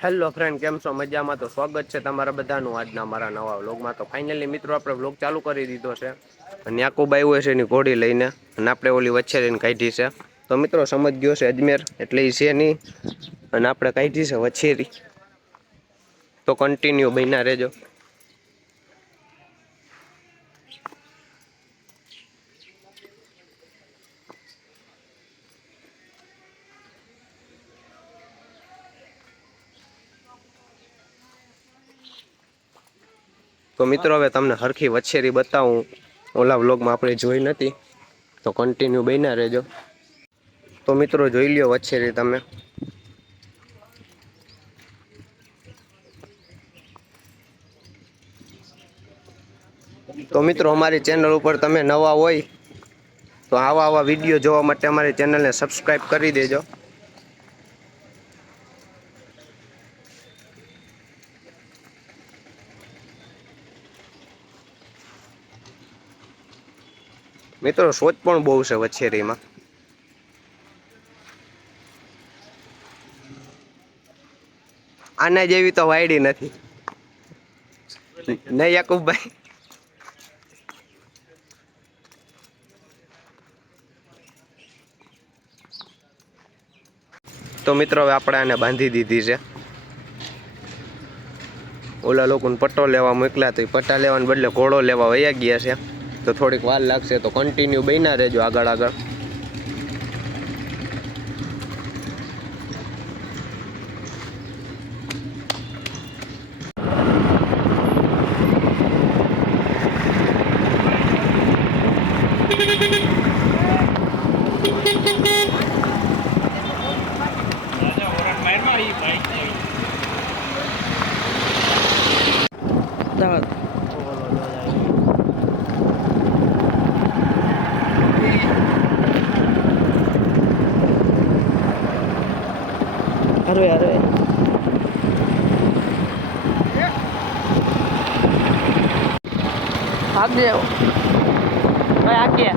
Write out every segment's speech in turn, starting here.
Hello friend, કેમ છો? મજામાં? તો સ્વાગત છે તમારા બધાનું આજના મારા નવા વ્લોગમાં. તો ફાઇનલી મિત્રો આપણે વ્લોગ ચાલુ કરી દીધો છે અને યાકુબ આવ્યો છે એની ઘોડી લઈને અને આપણે ઓલી વચ્ચે લઈને કાઢી છે. તો મિત્રો સમજ ગયો છે અજમેર એટલે એ છે નહીં અને આપણે કાઢી છે વછેરી. તો કન્ટિન્યુ બન્યા રહેજો. તો મિત્રો હવે તમને હરખી વછેરી બતાવું, ઓલા વ્લોગમાં આપણે જોઈ નથી, તો કન્ટિન્યુ બન્યા રહેજો. તો મિત્રો જોઈ લ્યો વછેરી તમે. તો મિત્રો અમારી ચેનલ ઉપર તમે નવા હોય તો આવા વિડીયો જોવા માટે અમારી ચેનલને સબસ્ક્રાઈબ કરી દેજો. મિત્રો સોચ પણ બહુ છે વછેરીમાં. આના જેવી તો વાયડી નથી નહીં યાકુબભાઈ. તો મિત્રો હવે આપણે આને બાંધી દીધી છે. ઓલા લોકોને પટ્ટો લેવા મોકલ્યા તો એ પટ્ટા લેવાને બદલે ઘોડો લેવા વયા ગયા છે. તો થોડીક વાર લાગશે, તો કન્ટિન્યુ બન્યા રહેજો આગળ. અરે આગ દે ભાઈ, આગ દે.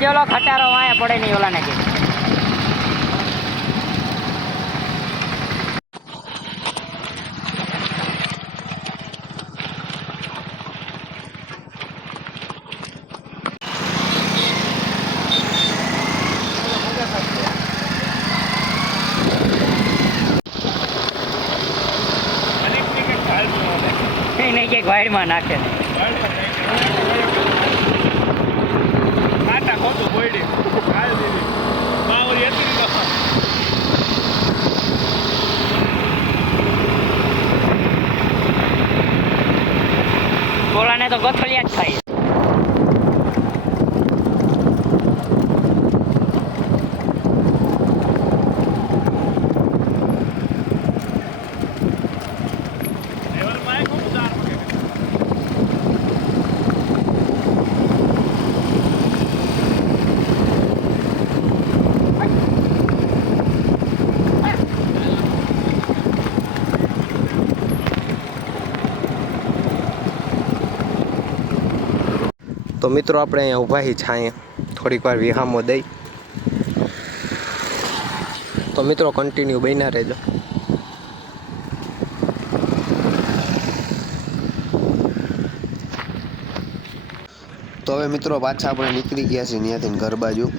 જો ઓલો ખટારો વાયા પડે નહીં ઓલા ને કે. નહીં કે વાયરમાં નાખે બોલાને તો ગોથલિયા જ થાય. તો મિત્રો આપણે અહીંયા ઊભા હી છાંયે થોડીક વાર વિહામો દઈ. તો મિત્રો કન્ટિન્યુ બન્યા રહેજો. તો હવે મિત્રો પાછા આપણે નીકળી ગયા છીએ ત્યાંથી ઘર બાજુ.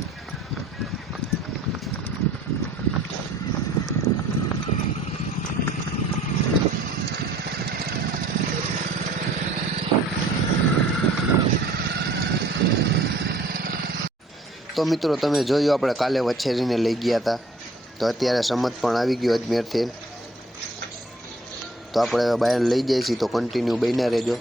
તો મિત્રો તમે જોયું આપણે કાલે વછેરીને લઈ ગયા હતા, તો અત્યારે સમજ પણ આવી ગયો અજમેરથી. તો આપણે હવે બહાર લઈ જઈએ છીએ, તો કન્ટિન્યુ બન્યા રહેજો.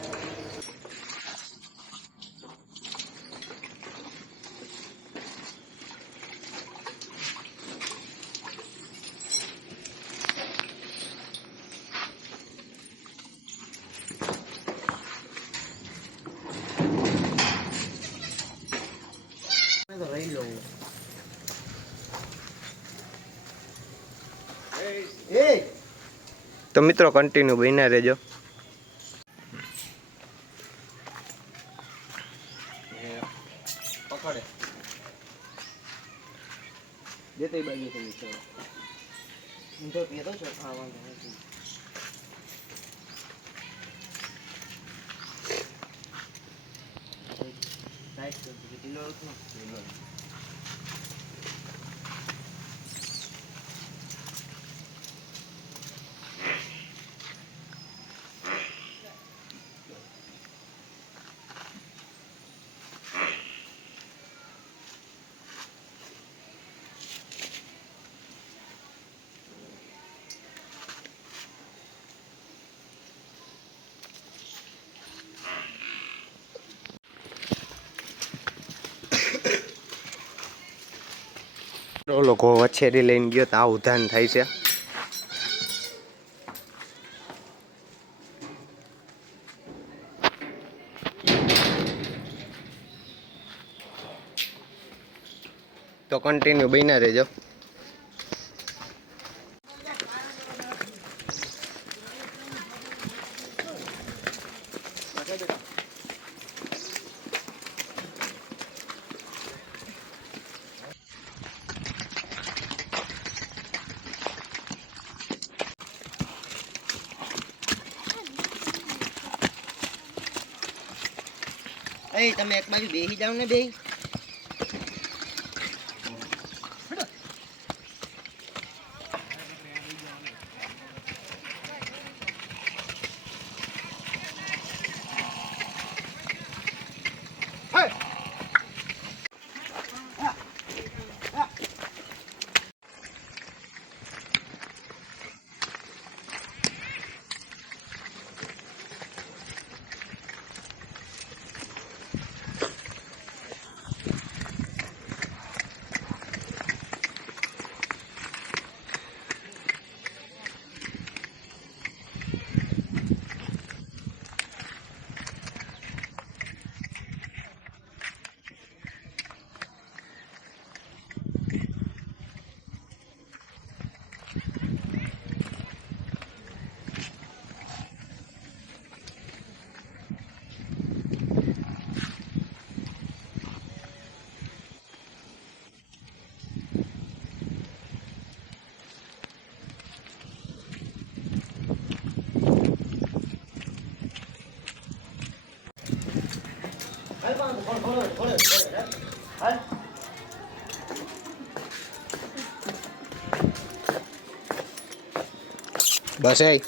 તો મિત્રો કન્ટિન્યુ બન્યા રહેજો. પકડે દેતે બાજુ તો મિત્રો હું તો પીતો છું ખાવાનું નથી. સાઈડ તો કિલો હતો કિલો. લોકો વછેરી લઈને ગયો તો આ ઉધાન થાય છે. તો કન્ટિન્યુ બન્યા રહેજો. તમે એક બાજુ બેસી જાવ ને બે. બસ એ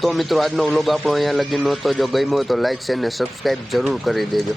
તો મિત્રો આજનો વ્લોગ આપણો અહીંયા લગીનો હતો. જો ગમ્યો હોય તો લાઈક શેર ને સબસ્ક્રાઈબ જરૂર કરી દેજો.